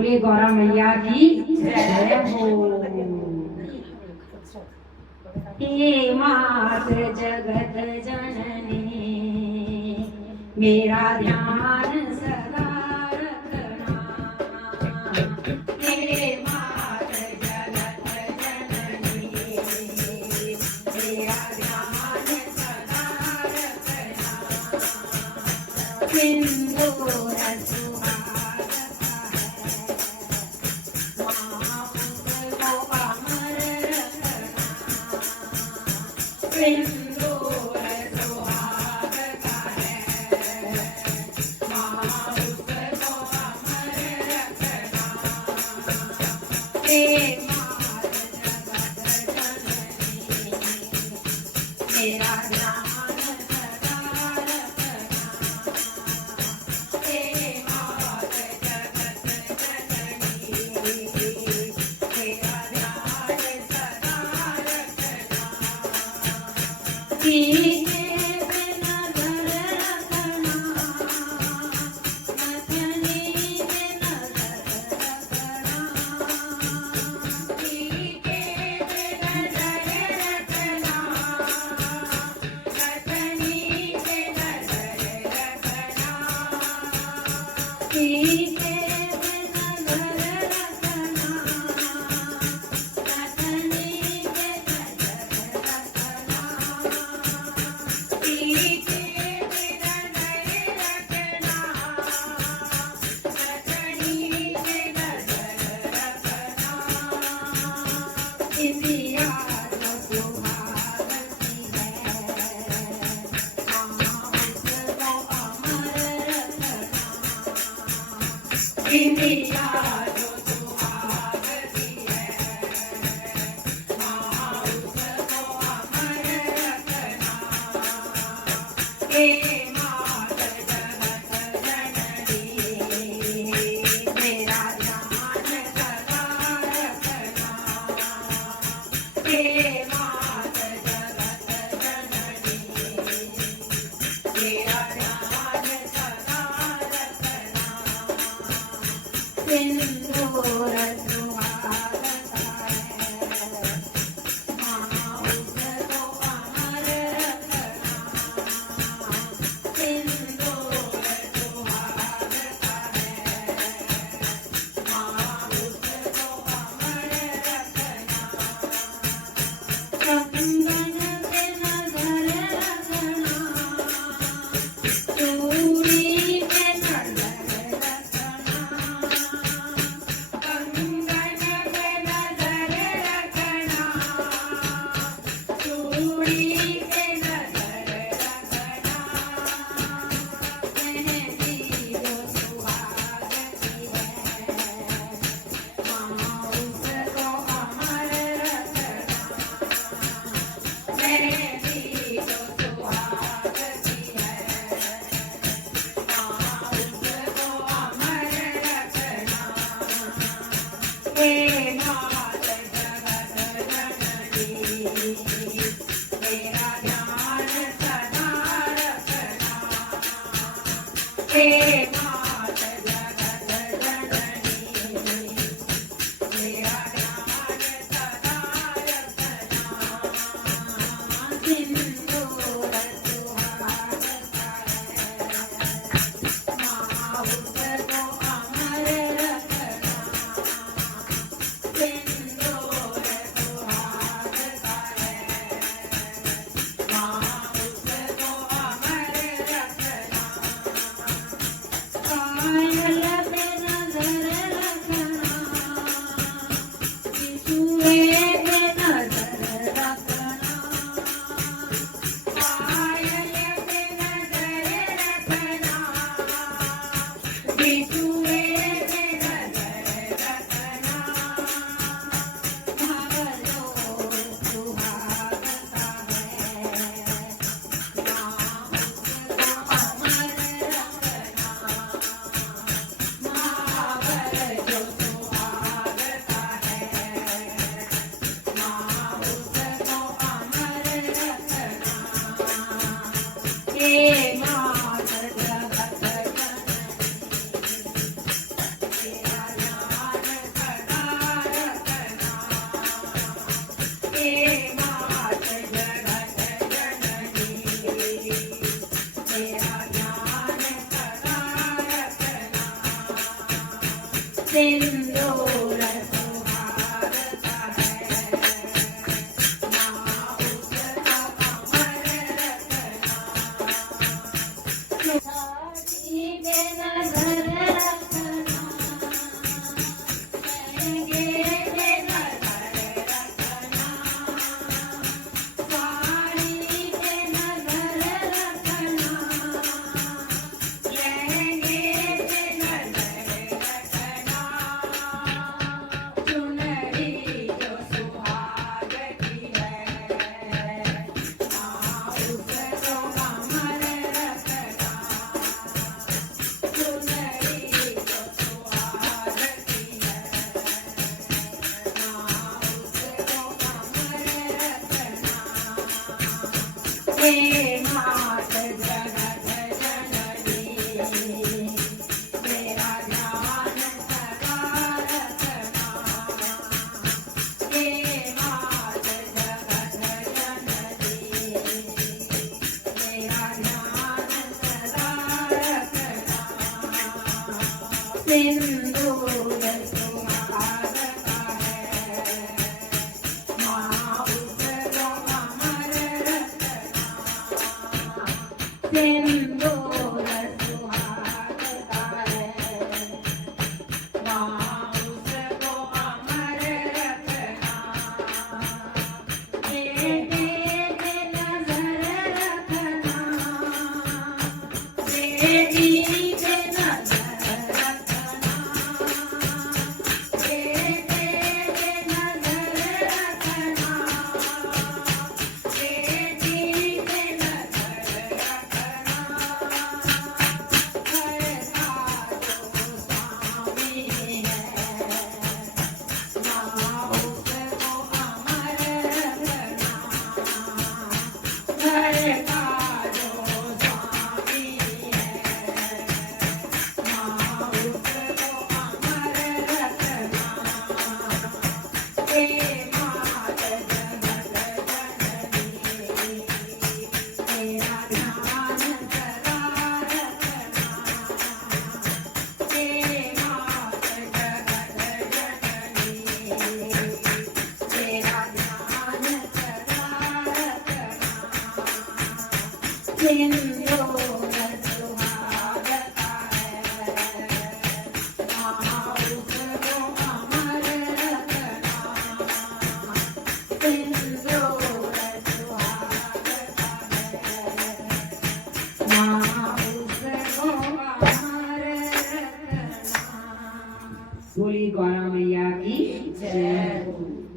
बोले गौरा मैया की जय हो। हे मात जगत जननी मेरा ध्यान सदा रखना। हे मात जगत जननी मेरा ध्यान सदा रखना। सिंदूर मेरा ध्यान सदा रखना। हे मात जगत जननी मेरा ध्यान सदा रखना। पीछे पे नजर रखना, नथनी पे नजर रखना। पीछे पे नजर रखना, नथनी पे नजर रखना। पीछे पे नजर रखना, नथनी पे नजर रखना। पीछे पे नजर रखना, नथनी पे नजर रखना। इसी याद सुहावती है, हाँ उसको अमर रखना। इसी याद सुहावती है, हाँ उसको अमर रखना। हे मात जगत जननी मेरा ध्यान सदा रखना। हे मात जगत जननी मेरा ध्यान सदा रखना। सिंदूर सुहावता है, हाँ उसको अमर रखना। सिंदूर सुहावता है, हाँ उसको अमर रखना। कंगन पे नजर रखना, चूड़ी पे नजर रखना। कंगन पे नजर रखना, चूड़ी पे नजर रखना। मेहंदी जो सुहागती है, हाँ उसको अमर रखना। मेहंदी जो सुहागती है, हाँ उसको अमर रखना। हे मात जगत जननी मेरा ध्यान सदा रखना। हे मात जगत जननी मेरा ध्यान सदा रखना। सिंदूर सुहावता है, हाँ उसको अमर रखना। सिंदूर सुहागता है माँ उसको अमर रखना छाती पे नजर रखना लहंगे पे नजर रखना साड़ी पे नजर रखना लहंगे पे नजर रखना चुनरी जो सुहागती है माँ उसको अमर रखना चुनरी जो सुहागती है माँ उसको अमर रखना हे मात जगत जननी मेरा ध्यान सदा रखना हे मात जगत जननी मेरा ध्यान सदा रखना सिंदूर सुहागता है माँ उसको अमर रखना सिंदूर सुहागता है माँ उसको अमर रखना बेटे पे नजर रखना बेटी पे नजर रखना बेटे पे नजर रखना बेटी पे नजर रखना घर का जो स्वामी है माँ उसको अमर रखना घर का जो स्वामी है माँ उसको अमर रखना हे मात जगत जननी मेरा ध्यान सदा रखना हे मात जगत जननी मेरा ध्यान सदा रखना सिंदूर सुहागता है माँ उसको अमर रखना सिंदूर सुहागता है माँ उसको अमर रखना। बोली गौरा मैया की जय।